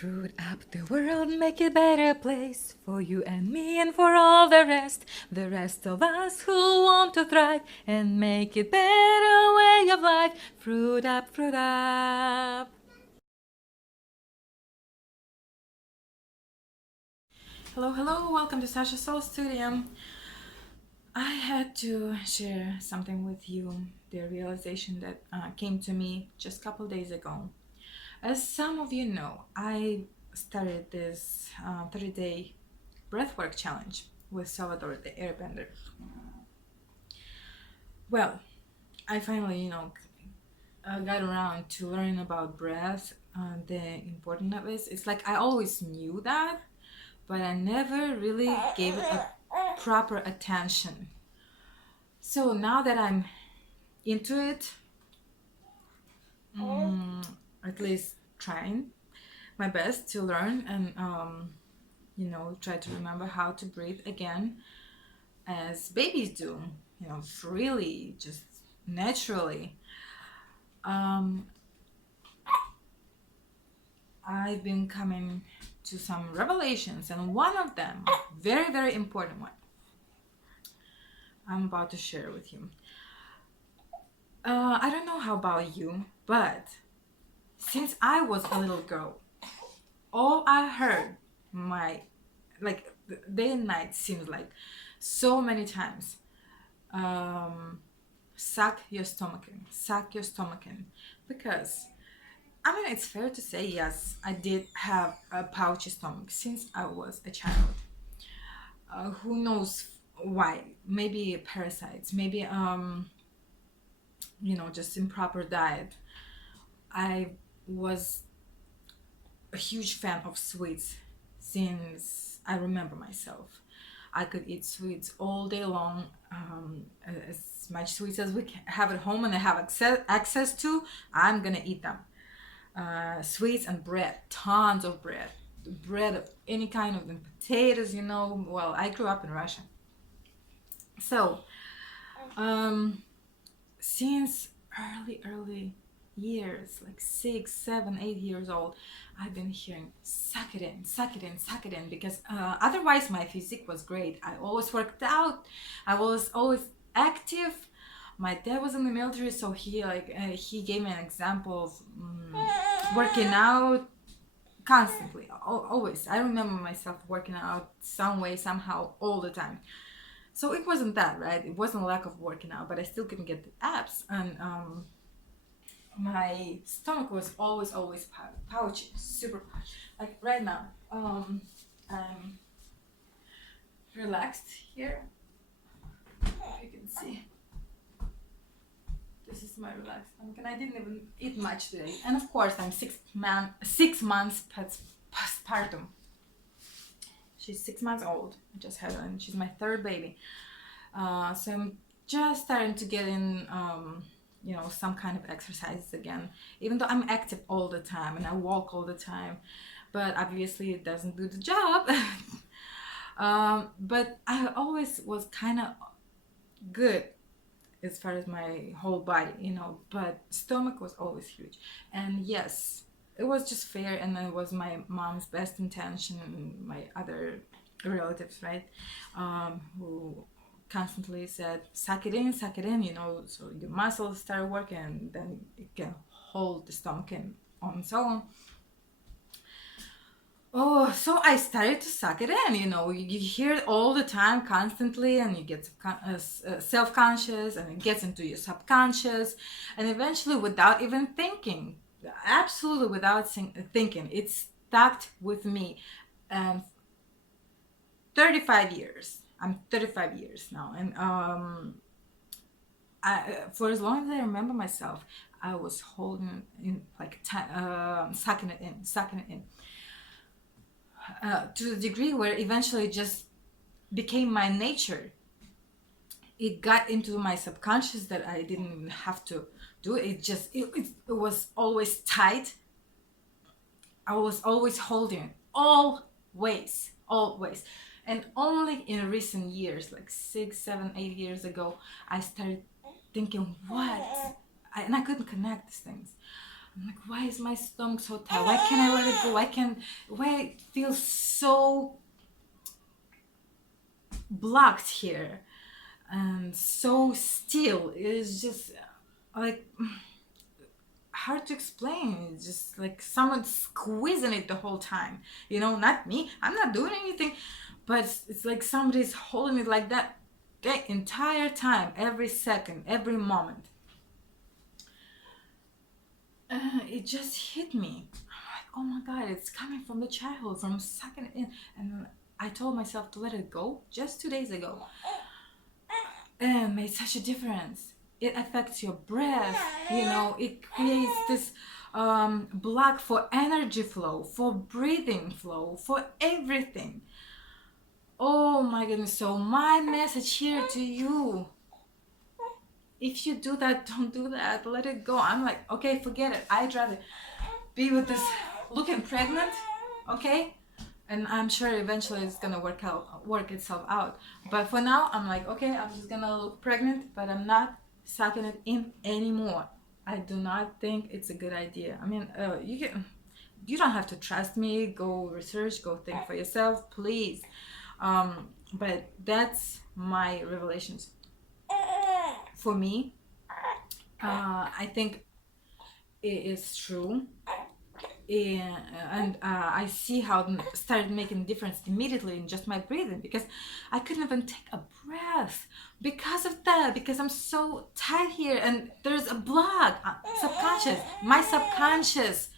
Fruit up the world, make it a better place for you and me and for all the rest of us who want to thrive and make it better way of life. Fruit up, fruit up. Hello, hello, welcome to Sasha Soul Studio. I had to share something with you, the realization that came to me just a couple days ago. As some of you know, I started this 30-day breathwork challenge with Salvador the Airbender. Well, I finally, got around to learn about breath, the importance of it. It's like I always knew that, but I never really gave it a proper attention. So now that I'm into it, at least trying my best to learn and try to remember how to breathe again as babies do, freely, just naturally. um, I've been coming to some revelations, and one of them, very, very important one, I'm about to share with you. I don't know how about you, but since I was a little girl, all I heard my like day and night seems like so many times, suck your stomach in, suck your stomach in, because I mean, it's fair to say, yes, I did have a pouchy stomach since I was a child. Who knows why? Maybe parasites, maybe just improper diet. I was a huge fan of sweets since I remember myself. I could eat sweets all day long, as much sweets as we have at home and I have access to. I'm gonna eat them. Sweets and bread, tons of bread of any kind of, and potatoes. Well, I grew up in Russia, so since early years, like 6, 7, 8 years old, I've been hearing suck it in, suck it in, suck it in, because otherwise my physique was great. I always worked out, I was always active. My dad was in the military, so he gave me an example of working out constantly, always. I remember myself working out some way, somehow, all the time. So it wasn't that, right? It wasn't a lack of working out, but I still couldn't get the abs. And my stomach was always pouchy, super pouchy. Like right now, I'm relaxed here. You can see. This is my relaxed stomach, and I didn't even eat much today. And of course, I'm 6 months postpartum. She's 6 months old. I just had her, and she's my third baby. So I'm just starting to get in, some kind of exercises again. Even though I'm active all the time and I walk all the time, but obviously it doesn't do the job. But I always was kind of good as far as my whole body, but stomach was always huge. And yes, it was just fair, and it was my mom's best intention and my other relatives, right? Who constantly said, suck it in, so your muscles start working, and then it can hold the stomach and on and so on. Oh, so I started to suck it in. You hear it all the time, constantly, and you get self-conscious, and it gets into your subconscious, and eventually, without even thinking, absolutely without thinking, it stuck with me. And 35 years. I'm 35 years now, and for as long as I remember myself, I was holding in, like sucking it in, to the degree where eventually it just became my nature. It got into my subconscious that I didn't even have to do it. It was always tight. I was always holding it, always. And only in recent years, like 6, 7, 8 years ago, I started thinking, and I couldn't connect these things. I'm like, why is my stomach so tight? Why can't I let it go? Why it feels so blocked here and so still? It's just like hard to explain. It's just like someone squeezing it the whole time. Not me. I'm not doing anything, but it's like somebody's holding it like that the entire time, every second, every moment. It just hit me. I'm like, oh my god, it's coming from the childhood, from sucking it in. And I told myself to let it go just 2 days ago. And it made such a difference. It affects your breath, it creates this block for energy flow, for breathing flow, for everything. Oh my goodness. So my message here to you, if you do that, don't do that. Let it go. I'm like, okay, forget it. I'd rather be with this looking pregnant, okay? And I'm sure eventually it's gonna work itself out. But for now, I'm like, okay, I'm just gonna look pregnant, but I'm not sucking it in anymore. I do not think it's a good idea. I mean, you don't have to trust me. Go research, go think for yourself, please. But that's my revelations. For me, I think it is true. And I see how it started making a difference immediately in just my breathing, because I couldn't even take a breath because of that, because I'm so tight here and there's a block. My subconscious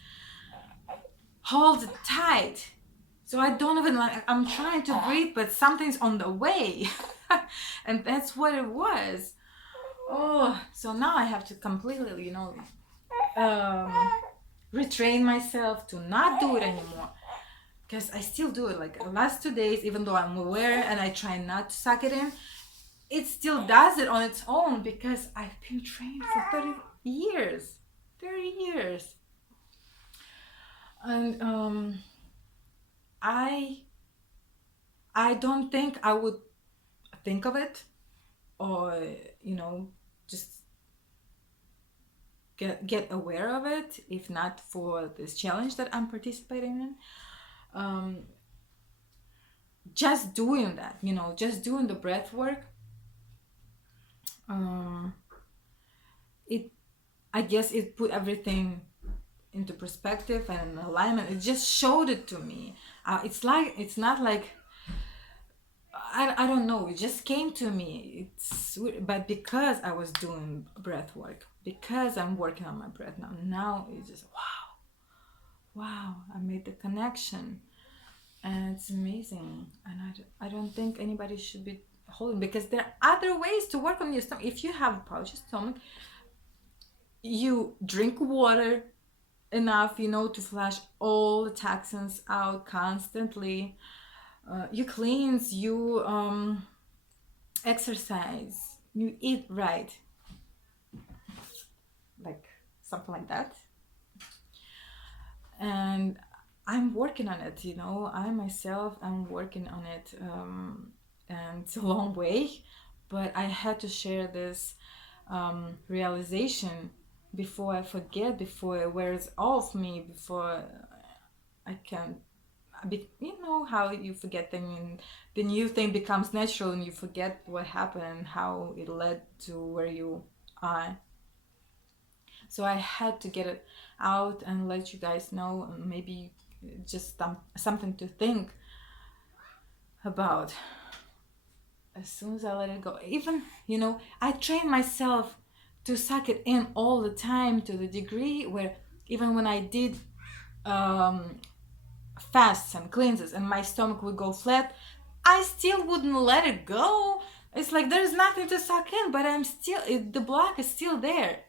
holds it tight, so I don't even like, I'm trying to breathe but something's on the way. And that's what it was. Oh, so now I have to completely, retrain myself to not do it anymore, because I still do it. Like the last 2 days, even though I'm aware and I try not to suck it in, it still does it on its own, because I've been trained for 30 years. 30 years. And I don't think I would think of it, or just get aware of it if not for this challenge that I'm participating in. Just doing that, just doing the breath work, um, it I guess it put everything into perspective and alignment. It just showed it to me. It's not like I don't know. It just came to me. It's weird. But because I was doing breath work, because I'm working on my breath now it's just wow. I made the connection, and it's amazing. And I don't think anybody should be holding, because there are other ways to work on your stomach. If you have a pouchy stomach, you drink water enough, to flush all the toxins out constantly. You cleanse, you exercise, you eat right, like something like that. And I'm working on it, I myself am working on it, and it's a long way, but I had to share this realization before I forget, before it wears off me, before I can how you forget things and the new thing becomes natural and you forget what happened and how it led to where you are. So I had to get it out and let you guys know, maybe just something to think about. As soon as I let it go, even I train myself to suck it in all the time, to the degree where even when I did fasts and cleanses and my stomach would go flat, I still wouldn't let it go. It's like there's nothing to suck in, but the block is still there.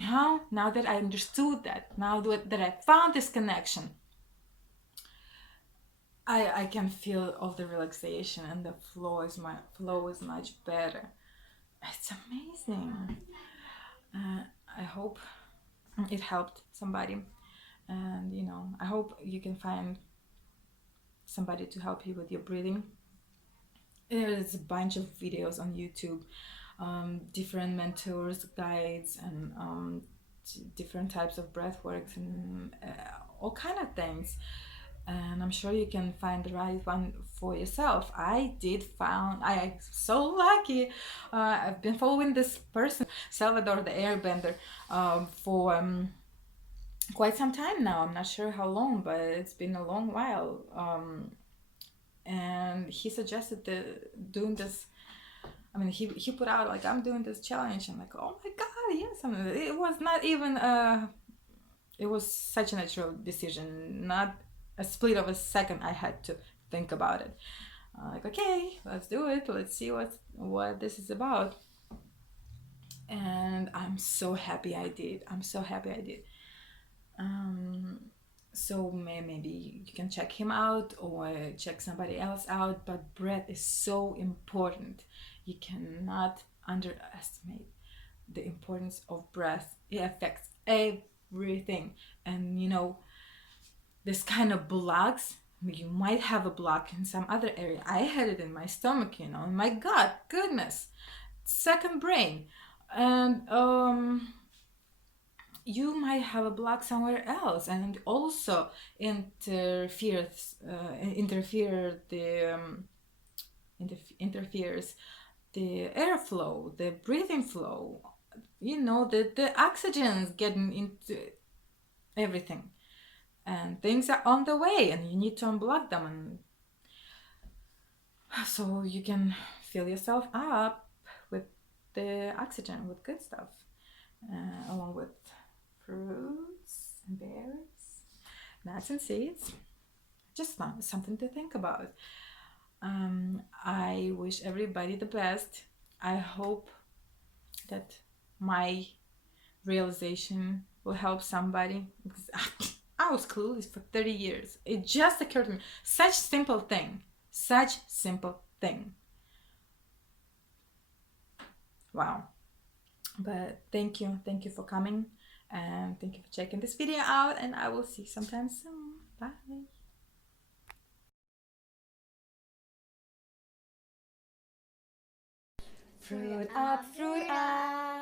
Now that I understood that, now that I found this connection, I can feel all the relaxation, and the flow is much better. It's amazing. I hope it helped somebody, and I hope you can find somebody to help you with your breathing. There's a bunch of videos on YouTube, different mentors, guides, and different types of breath works and all kind of things. And I'm sure you can find the right one for yourself. I so lucky. I've been following this person, Salvador the Airbender, for quite some time now. I'm not sure how long, but it's been a long while. And he suggested doing this. I mean, he put out like, I'm doing this challenge. I'm like, oh my god, yes. I mean, it was not even it was such a natural decision, not a split of a second I had to think about it. Like, okay, let's do it. Let's see what this is about. And I'm so happy I did. I'm so happy I did. So maybe you can check him out or check somebody else out. But breath is so important. You cannot underestimate the importance of breath. It affects everything. And this kind of blocks, you might have a block in some other area. I had it in my stomach, in my gut. Goodness, second brain. And you might have a block somewhere else, and also interferes the airflow, the breathing flow. The oxygen's getting into everything, and things are on the way, and you need to unblock them, and so you can fill yourself up with the oxygen, with good stuff, along with fruits and berries, nuts and seeds. Just something to think about. I wish everybody the best. I hope that my realization will help somebody, because I was clueless for 30 years. It just occurred to me. Such simple thing. Wow. But thank you for coming, and thank you for checking this video out, and I will see you sometime soon. Bye. Fruit up, fruit up.